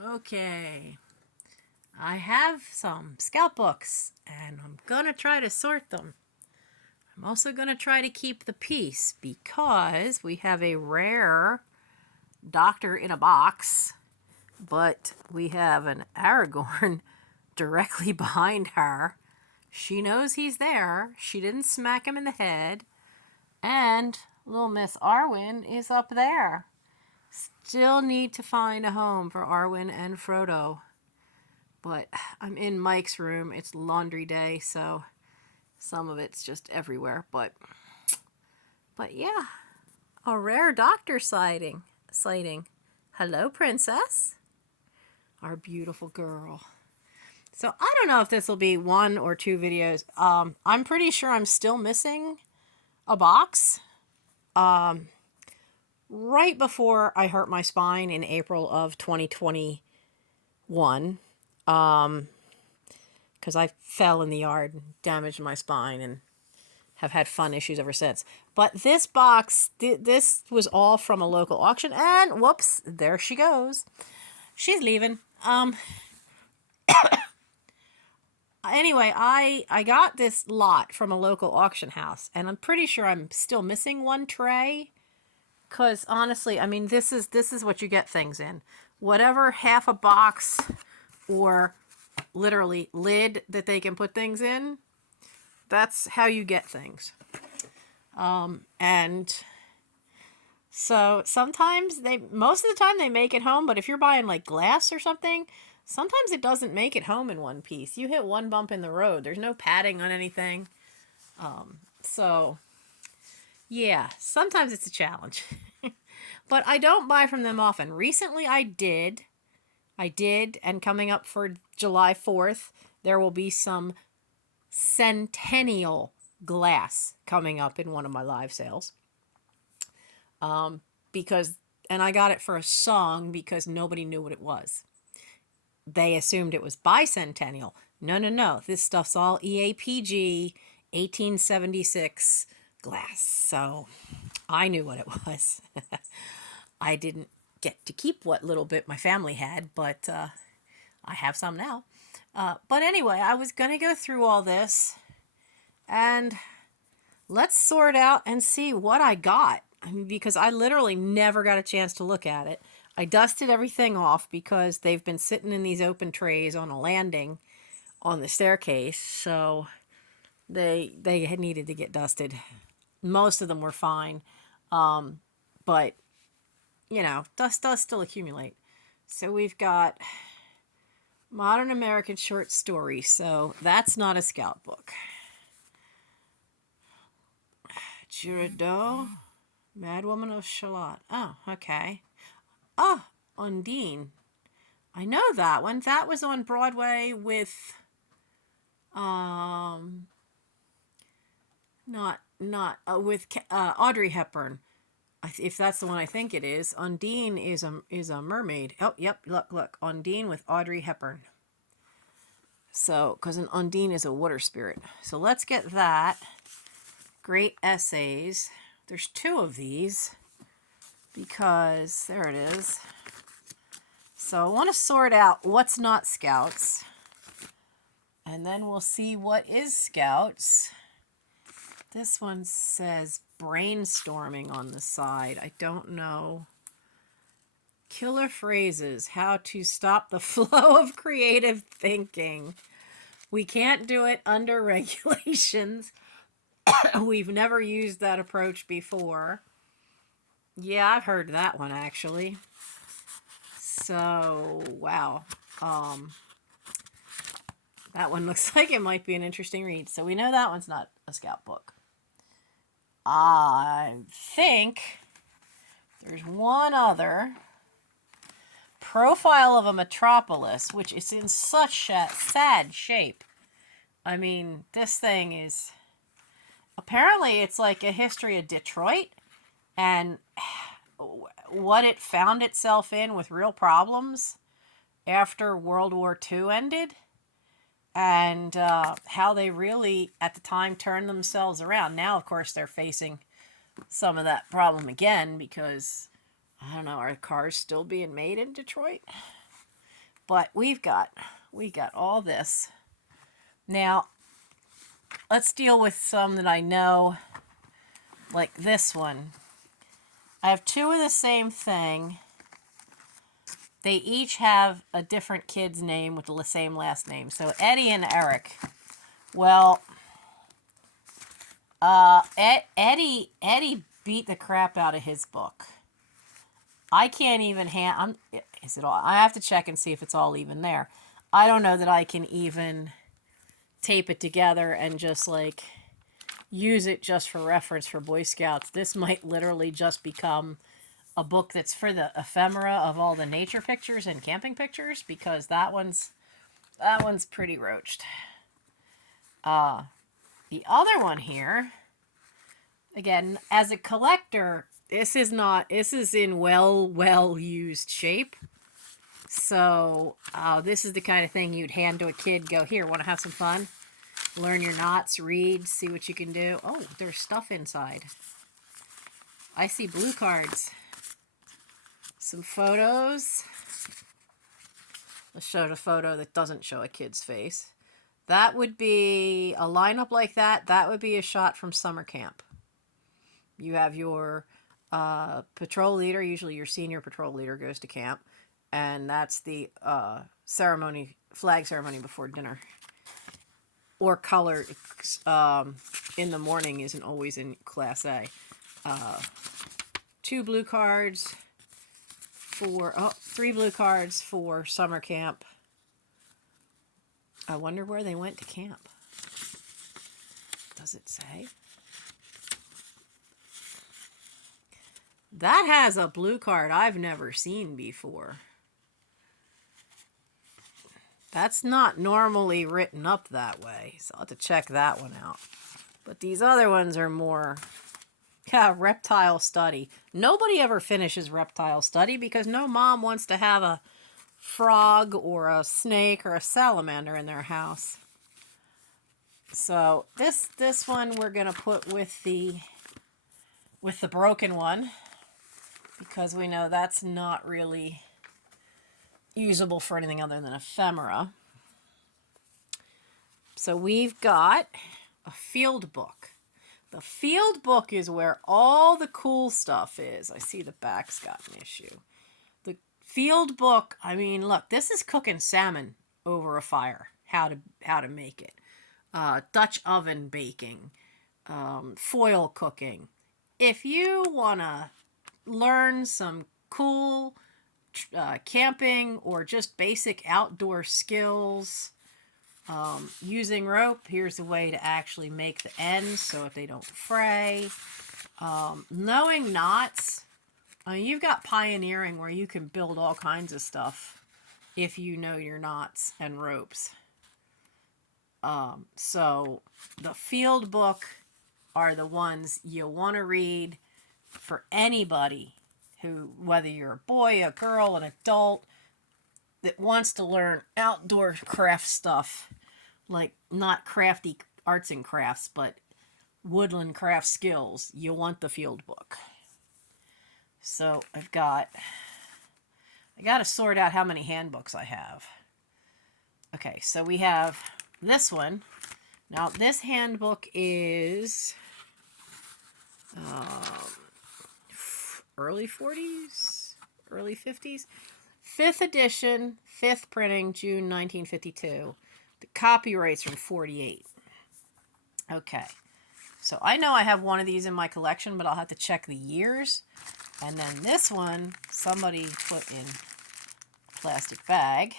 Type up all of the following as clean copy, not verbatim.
Okay, I have some scout books and I'm gonna try to sort them. I'm also gonna try to keep the peace because we have a rare doctor in a box, but we have an Aragorn directly behind her. She knows he's there. She didn't smack him in the head. And little Miss Arwen is up there. Still need to find a home for Arwen and Frodo. But I'm in Mike's room. It's laundry day, so some of it's just everywhere. But yeah, a rare doctor sighting. Hello, princess. Our beautiful girl. So I don't know if this will be one or two videos. I'm pretty sure I'm still missing a box. Right before I hurt my spine in April of 2021, because I fell in the yard and damaged my spine and have had fun issues ever since. But this box, this was all from a local auction, and whoops, there she goes. She's leaving. Anyway, I got this lot from a local auction house, and I'm pretty sure I'm still missing one tray. Cause honestly, I mean, this is what you get things in. Whatever half a box or literally lid that they can put things in, that's how you get things. And so sometimes most of the time they make it home, but if you're buying like glass or something, sometimes it doesn't make it home in one piece. You hit one bump in the road. There's no padding on anything. So yeah, sometimes it's a challenge. But I don't buy from them often. Recently I did. And coming up for July 4th, there will be some centennial glass coming up in one of my live sales. Because, and I got it for a song because nobody knew what it was. They assumed it was bicentennial. No. This stuff's all EAPG 1876 glass. So I knew what it was. I didn't get to keep what little bit my family had, but I have some now. But anyway, I was going to go through all this and let's sort out and see what I got. Because I literally never got a chance to look at it. I dusted everything off because they've been sitting in these open trays on a landing on the staircase. So they had needed to get dusted. Most of them were fine. But, you know, dust does still accumulate. So we've got Modern American Short Stories. So that's not a scout book. Girardeau, Madwoman of Shalott. Oh, okay. Oh, Undine. I know that one. That was on Broadway with, with Audrey Hepburn. If that's the one I think it is. Undine is a mermaid. Oh, yep. Look. Undine with Audrey Hepburn. So, because an Undine is a water spirit. So let's get that. Great essays. There's two of these because there it is. So I want to sort out what's not scouts. And then we'll see what is scouts. This one says brainstorming on the side. I don't know. Killer phrases. How to stop the flow of creative thinking. We can't do it under regulations. We've never used that approach before. Yeah, I've heard that one actually. So, wow. That one looks like it might be an interesting read. So we know that one's not a scout book. I think there's one other. Profile of a Metropolis, which is in such a sad shape. I mean, this thing is... Apparently, it's like a history of Detroit and what it found itself in with real problems after World War II ended. And how they really, at the time, turned themselves around. Now, of course, they're facing some of that problem again because, I don't know, are cars still being made in Detroit? But we got all this. Now, let's deal with some that I know, like this one. I have two of the same thing. They each have a different kid's name with the same last name. So Eddie and Eric. Well, Eddie beat the crap out of his book. I can't even is it all? I have to check and see if it's all even there. I don't know that I can even tape it together and just like use it just for reference for Boy Scouts. This might literally just become a book that's for the ephemera of all the nature pictures and camping pictures, because that one's pretty roached. The other one here, again, as a collector, this is in well used shape. So this is the kind of thing you'd hand to a kid, go, here, want to have some fun? Learn your knots, read, see what you can do. Oh, there's stuff inside. I see blue cards. Some photos. Let's show the photo that doesn't show a kid's face. That would be a lineup like that. That would be a shot from summer camp. You have your patrol leader. Usually your senior patrol leader goes to camp. And that's the flag ceremony before dinner. Or color in the morning isn't always in Class A. 2 blue cards. 3 blue cards for summer camp. I wonder where they went to camp. Does it say? That has a blue card I've never seen before. That's not normally written up that way, so I'll have to check that one out. But these other ones are more... Yeah, reptile study. Nobody ever finishes reptile study because no mom wants to have a frog or a snake or a salamander in their house. So this one we're gonna put with the broken one, because we know that's not really usable for anything other than ephemera. So we've got a field book. The field book is where all the cool stuff is. I see the back's got an issue. The field book, I mean, look, this is cooking salmon over a fire. How to make it. Dutch oven baking. Foil cooking. If you want to learn some cool camping or just basic outdoor skills, using rope, here's the way to actually make the ends so if they don't fray. Knowing knots, I mean, you've got pioneering where you can build all kinds of stuff if you know your knots and ropes. So the field book are the ones you want to read for anybody who, whether you're a boy, a girl, an adult, that wants to learn outdoor craft stuff. Like, not crafty arts and crafts, but woodland craft skills. You want the field book. So I got to sort out how many handbooks I have. Okay, so we have this one. Now, this handbook is early 40s, early 50s. 5th edition, 5th printing, June 1952. The copyright's from 48. Okay. So I know I have one of these in my collection, but I'll have to check the years. And then this one, somebody put in a plastic bag.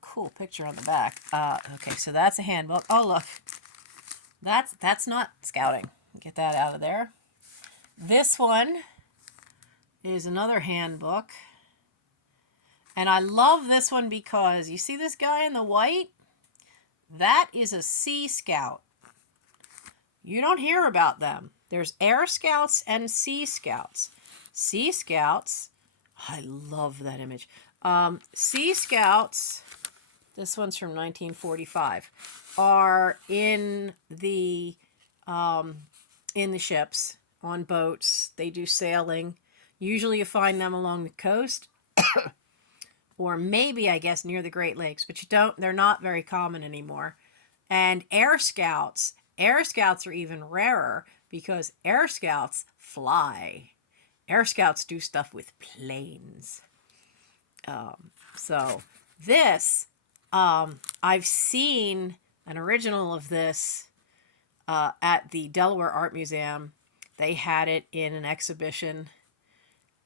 Cool picture on the back. Okay, so that's a handbook. Oh, look. That's not scouting. Get that out of there. This one is another handbook. And I love this one because you see this guy in the white? That is a Sea Scout. You don't hear about them. There's Air Scouts and Sea Scouts. Sea Scouts, I love that image. Sea Scouts, this one's from 1945, are in the ships, on boats. They do sailing. Usually you find them along the coast. or maybe I guess near the Great Lakes, but they're not very common anymore. And Air Scouts. Air Scouts are even rarer because Air Scouts fly. Air Scouts do stuff with planes. So this, I've seen an original of this at the Delaware Art Museum. They had it in an exhibition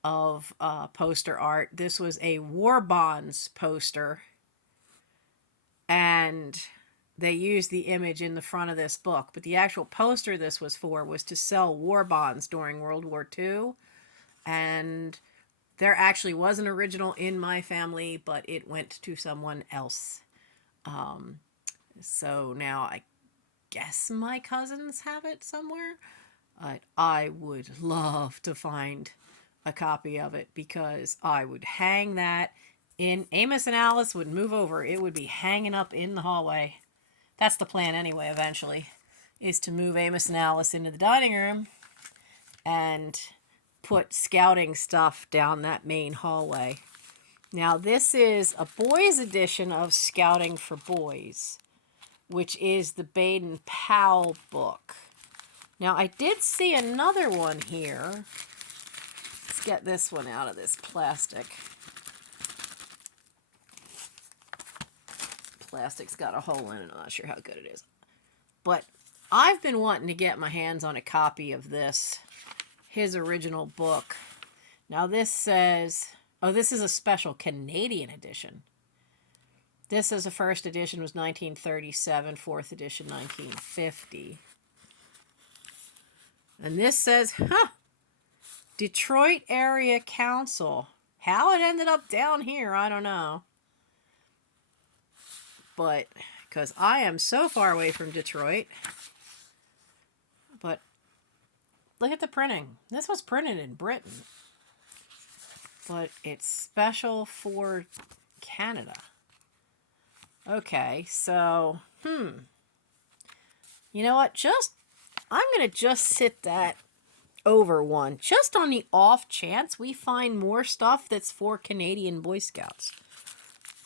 of poster art. This was a war bonds poster, and they used the image in the front of this book. But the actual poster this was for was to sell war bonds during World War II. And there actually was an original in my family, but it went to someone else. So now I guess my cousins have it somewhere. I would love to find a copy of it because I would hang that in. Amos and Alice would move over. It would be hanging up in the hallway. That's the plan anyway, eventually, is to move Amos and Alice into the dining room and put scouting stuff down that main hallway. Now, this is a boys' edition of Scouting for Boys, which is the Baden-Powell book. Now, I did see another one here. Let's get this one out of this plastic. Plastic's got a hole in it. I'm not sure how good it is. But I've been wanting to get my hands on a copy of this, his original book. Now this says, oh, this is a special Canadian edition. This is the first edition was 1937, fourth edition 1950. And this says, Detroit Area Council. How it ended up down here, I don't know. But, because I am so far away from Detroit. But, look at the printing. This was printed in Britain. But it's special for Canada. Okay, so, you know what? I'm going to just sit that over one. Just on the off chance we find more stuff that's for Canadian Boy Scouts.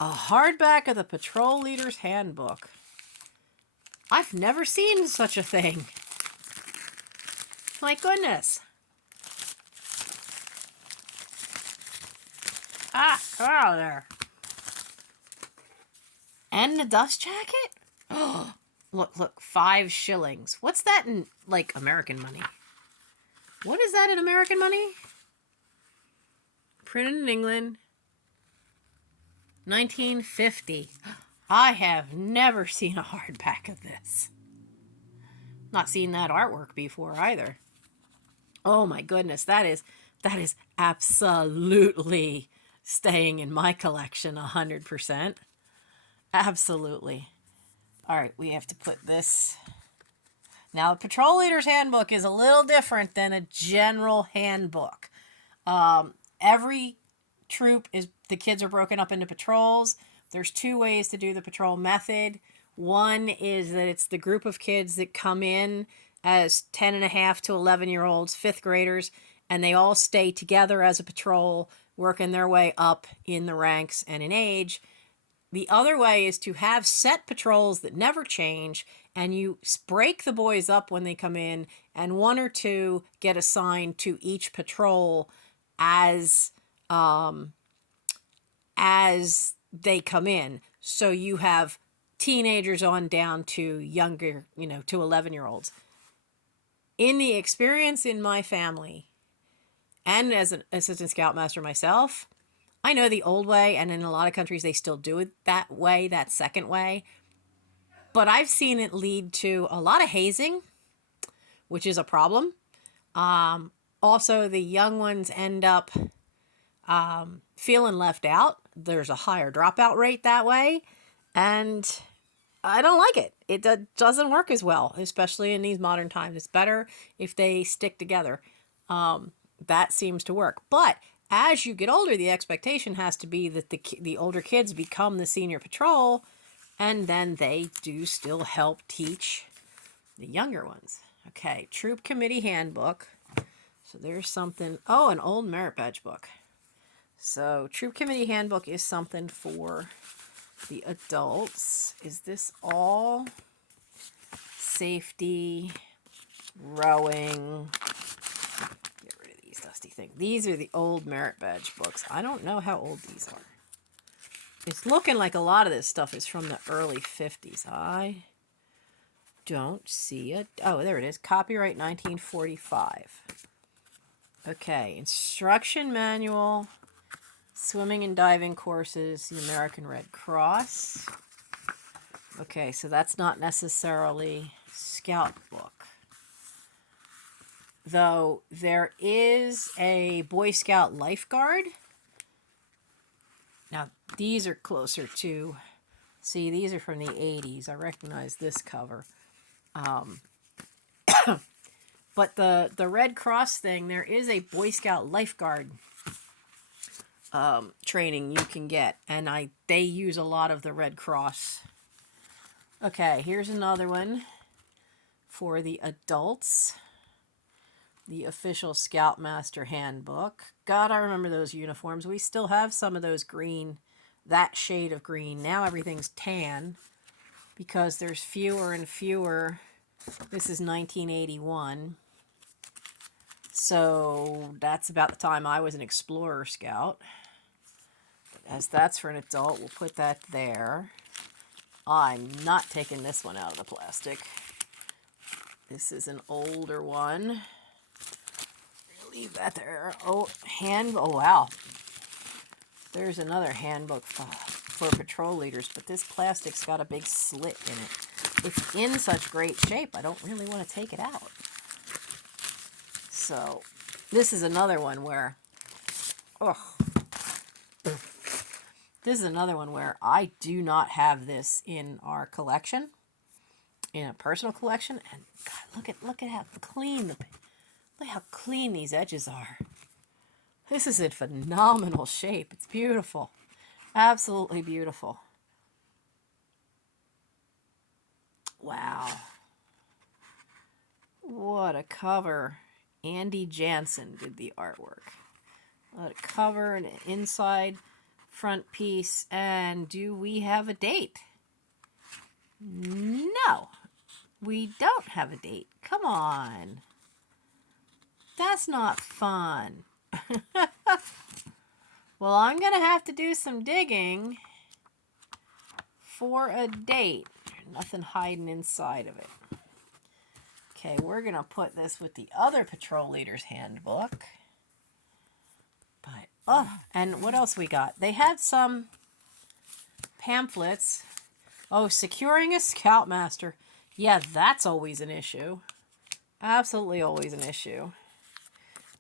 A hardback of the Patrol Leader's Handbook. I've never seen such a thing. My goodness. Come out of there. And the dust jacket? Oh, look, 5 shillings. What's that in, like, American money? What is that in American money? Printed in England. 1950. I have never seen a hardback of this. Not seen that artwork before either. Oh my goodness, that is absolutely staying in my collection 100%. Absolutely. All right, we have to put this. Now, the Patrol Leader's Handbook is a little different than a general handbook. Every troop the kids are broken up into patrols. There's 2 ways to do the patrol method. One is that it's the group of kids that come in as 10.5 to 11-year-olds, 5th graders, and they all stay together as a patrol, working their way up in the ranks and in age. The other way is to have set patrols that never change, and you break the boys up when they come in, and 1 or 2 get assigned to each patrol as they come in. So you have teenagers on down to younger, to 11-year-olds. In the experience in my family, and as an assistant scoutmaster myself, I know the old way, and in a lot of countries they still do it that way, that second way. But I've seen it lead to a lot of hazing, which is a problem. Also, the young ones end up feeling left out. There's a higher dropout rate that way, and I don't like it. It doesn't work as well, especially in these modern times. It's better if they stick together. That seems to work. But as you get older, the expectation has to be that the older kids become the senior patrol, and then they do still help teach the younger ones. Okay, Troop Committee Handbook. So there's something. Oh, an old merit badge book. So Troop Committee Handbook is something for the adults. Is this all? Safety, rowing. Get rid of these dusty things. These are the old merit badge books. I don't know how old these are. It's looking like a lot of this stuff is from the early 50s. I don't see it. Oh, there it is. Copyright 1945. Okay, instruction manual, swimming and diving courses, the American Red Cross. Okay, so that's not necessarily Scout book. Though there is a Boy Scout lifeguard. Now, these are closer to, see, these are from the 80s. I recognize this cover. But the Red Cross thing, there is a Boy Scout lifeguard training you can get. And they use a lot of the Red Cross. Okay, here's another one for the adults. The official Scoutmaster Handbook. God, I remember those uniforms. We still have some of those green, that shade of green. Now everything's tan because there's fewer and fewer. This is 1981. So that's about the time I was an Explorer Scout. As that's for an adult, we'll put that there. I'm not taking this one out of the plastic. This is an older one. Leave that there. Oh, oh wow. There's another handbook for patrol leaders, but this plastic's got a big slit in it. It's in such great shape, I don't really want to take it out. So, this is another one where, this is another one where I do not have this in our collection, in a personal collection, and God, look at how clean look how clean these edges are. This is in phenomenal shape. It's beautiful. Absolutely beautiful. Wow. What a cover. Andy Jansen did the artwork. What a cover, an inside front piece. And do we have a date? No. We don't have a date. Come on. That's not fun. Well, I'm going to have to do some digging for a date. Nothing hiding inside of it. Okay, we're going to put this with the other patrol leader's handbook. But, oh, and what else we got? They had some pamphlets. Oh, securing a Scoutmaster. Yeah, that's always an issue. Absolutely always an issue.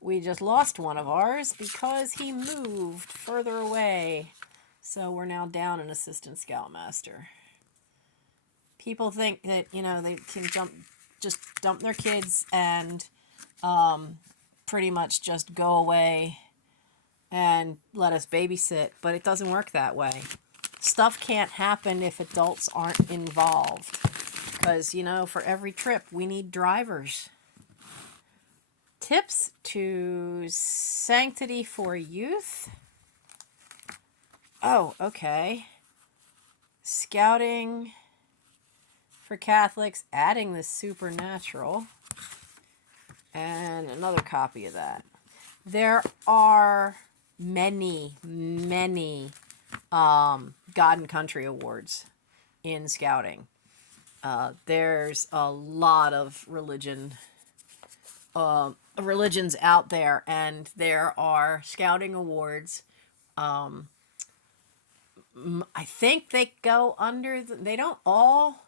We just lost one of ours because he moved further away. So we're now down an assistant Scoutmaster. People think that, you know, they can just dump their kids and pretty much just go away and let us babysit. But it doesn't work that way. Stuff can't happen if adults aren't involved. Because, you know, for every trip, we need drivers. Tips to Sanctity for Youth. Oh, okay. Scouting for Catholics, adding the supernatural. And another copy of that. There are many God and Country awards in scouting. There's a lot of religions out there, and there are scouting awards. I think they go under they don't all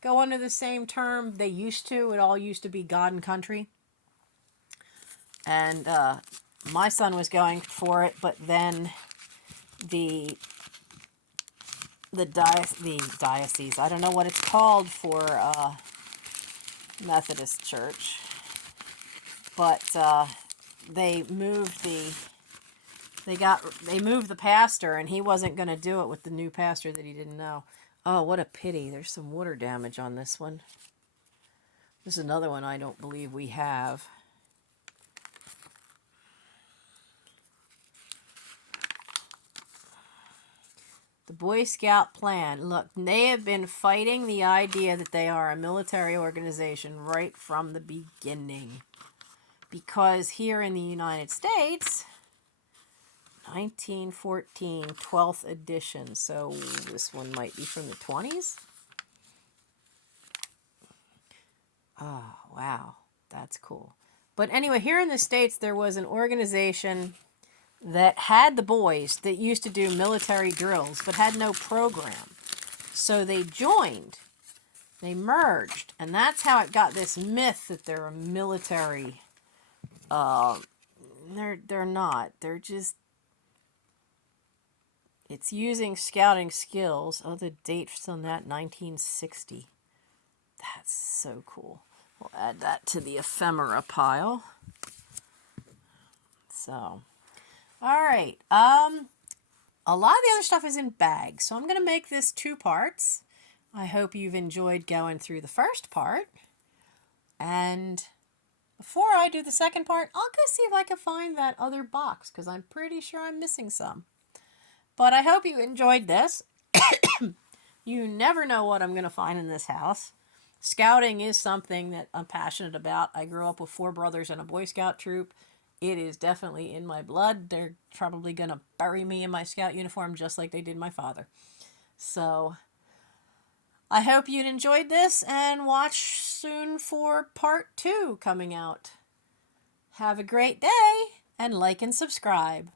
go under the same term. They used to. It all used to be God and Country. And my son was going for it, but then the diocese, I don't know what it's called for Methodist Church, but they moved the pastor, and he wasn't going to do it with the new pastor that he didn't know. Oh, what a pity. There's some water damage on this one. This is another one I don't believe we have. The Boy Scout plan. Look, they have been fighting the idea that they are a military organization right from the beginning. Because here in the United States, 1914, 12th edition. So this one might be from the 20s. Oh, wow. That's cool. But anyway, here in the States, there was an organization that had the boys that used to do military drills, but had no program. So they joined. They merged. And that's how it got this myth that they're a military. They're not. They're just... It's using scouting skills. Oh, the date's on that, 1960. That's so cool. We'll add that to the ephemera pile. So, all right. A lot of the other stuff is in bags, so I'm going to make this 2 parts. I hope you've enjoyed going through the first part. And before I do the second part, I'll go see if I can find that other box, because I'm pretty sure I'm missing some. But I hope you enjoyed this. You never know what I'm going to find in this house. Scouting is something that I'm passionate about. I grew up with 4 brothers in a Boy Scout troop. It is definitely in my blood. They're probably going to bury me in my Scout uniform just like they did my father. So I hope you enjoyed this, and watch soon for part 2 coming out. Have a great day, and like and subscribe.